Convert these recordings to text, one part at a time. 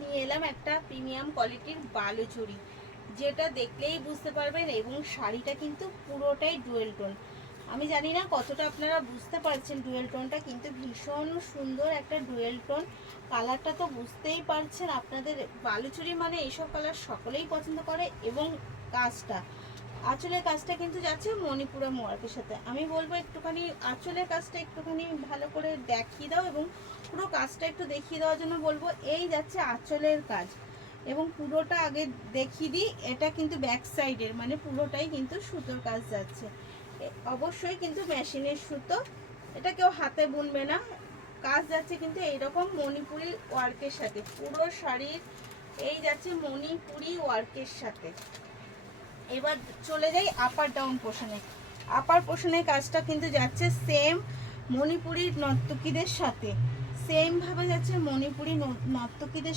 নিয়ে এলাম একটা প্রিমিয়াম কোয়ালিটির বালুচুরি, যেটা দেখলেই বুঝতে পারবেন। এবং শাড়িটা কিন্তু পুরোটাই ডুয়েল টোন। আমি জানি না কতটা আপনারা বুঝতে পারছেন ডুয়েল টোনটা, কিন্তু ভীষণ সুন্দর একটা ডুয়েল টোন। কালারটা তো বুঝতেই পারছেন, আপনাদের বালুচুরি মানে এইসব কালার সকলেই পছন্দ করে। এবং কাজটা, আঁচলের কাজটা কিন্তু যাচ্ছে মণিপুরম ওয়ার্কের সাথে। আমি বলবো একটুখানি আঁচলের কাজটা একটুখানি ভালো করে দেখিয়ে দাও, এবং পুরো কাজটা একটু দেখিয়ে দেওয়ার জন্য বলবো। এই যাচ্ছে আঁচলের কাজ, এবং পুরোটা আগে দেখিয়ে দিই। এটা কিন্তু ব্যাক সাইডের, মানে পুরোটাই কিন্তু সুতোর কাজ যাচ্ছে। অবশ্যই কিন্তু মেশিনের সুতো, এটা কেউ হাতে বুনবে না। কাজ যাচ্ছে কিন্তু এইরকম মণিপুরি ওয়ার্কের সাথে, পুরো শাড়ির এই যাচ্ছে মণিপুরি ওয়ার্কের সাথে। এবার চলে যাই আপার ডাউন পোর্শনে। আপার পোর্শনের কাজটা কিন্তু যাচ্ছে সেম মণিপুরি নর্তকীদের সাথে, সেম ভাবে যাচ্ছে মণিপুরি নর্তকীদের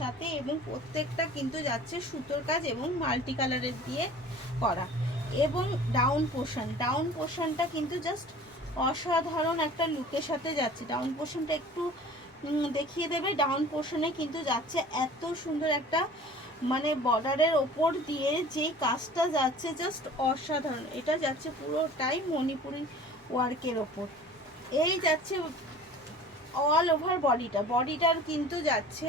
সাথে, এবং প্রত্যেকটা কিন্তু যাচ্ছে সুতোর কাজ এবং মাল্টি কালারের দিয়ে করা। এবং ডাউন পোর্শনটা কিন্তু জাস্ট অসাধারণ একটা লুকের সাথে যাচ্ছে। ডাউন পোর্শনটা একটু দেখিয়ে দেবে। ডাউন পোর্শনে কিন্তু যাচ্ছে এত সুন্দর একটা, মানে বর্ডারের ওপর দিয়ে যে কাজটা যাচ্ছে জাস্ট অসাধারণ। এটা যাচ্ছে পুরোটাই মণিপুরি ওয়ার্কের ওপর। এই যাচ্ছে অল ওভার বডিটার কিন্তু যাচ্ছে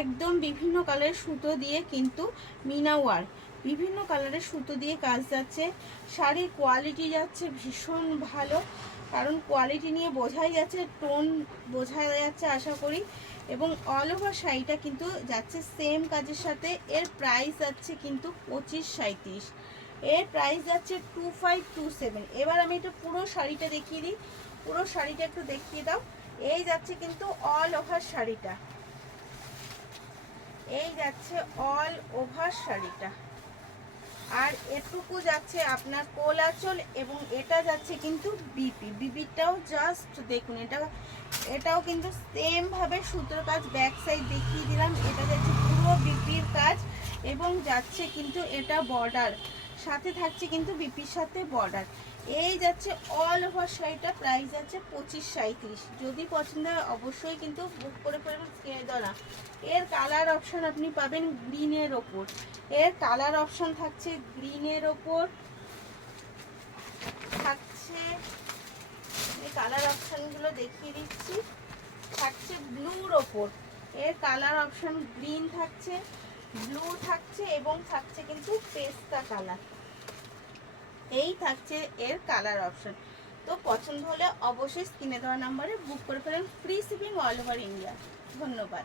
একদম বিভিন্ন কালারের সুতো দিয়ে কিন্তু মিনা ওয়ার্ক, বিভিন্ন কালারের সুতো দিয়ে কাজ যাচ্ছে। শাড়ির কোয়ালিটি যাচ্ছে ভীষণ ভালো, কারণ কোয়ালিটি নিয়ে বোঝাই যাচ্ছে, টোন বোঝা যাচ্ছে আশা করি। এবং অল ওভার শাড়িটা কিন্তু যাচ্ছে সেম কাজের সাথে। এর প্রাইস যাচ্ছে কিন্তু 2537, এর প্রাইস যাচ্ছে 2527। এবার আমি এটা পুরো শাড়িটা দেখিয়ে দিই, পুরো শাড়িটা একটু দেখিয়ে দাও। এই যাচ্ছে কিন্তু অল ওভার শাড়িটা, এই যাচ্ছে অল ওভার শাড়িটা। আর এটুকু যাচ্ছে আপনার কোল আঁচল, এবং এটা যাচ্ছে কিন্তু বিপিটাও জাস্ট দেখুন। এটাও কিন্তু সেম ভাবে সুতোর কাজ, ব্যাক সাইড দেখিয়ে দিলাম। এটা যাচ্ছে পুরো বিপির কাজ, এবং যাচ্ছে কিন্তু এটা বর্ডার সাথে থাকছে কিন্তু বিপির সাথে বর্ডার। এই যাচ্ছে অল ওভার শাড়িটা, প্রাইস যাচ্ছে 2537। যদি পছন্দ হয় অবশ্যই কিন্তু বুক করে ফেলবেন, স্ক্রিনে দেওয়া। এর কালার অপশন আপনি পাবেন গ্রিনের ওপর, এর কালার অপশন থাকছে গ্রিনের ওপর, থাকছে এই কালার অপশনগুলো দেখিয়ে দিচ্ছি, থাকছে ব্লুর ওপর। এর কালার অপশন গ্রিন থাকছে, ব্লু থাকছে, এবং থাকছে কিন্তু পেস্তা কালার। এই থাকছে এর কালার অপশন। তো পছন্দ হলে অবশ্যই স্ক্রিনে দেওয়া নাম্বারে বুক করে ফেলেন। Free shipping all over India. ধন্যবাদ।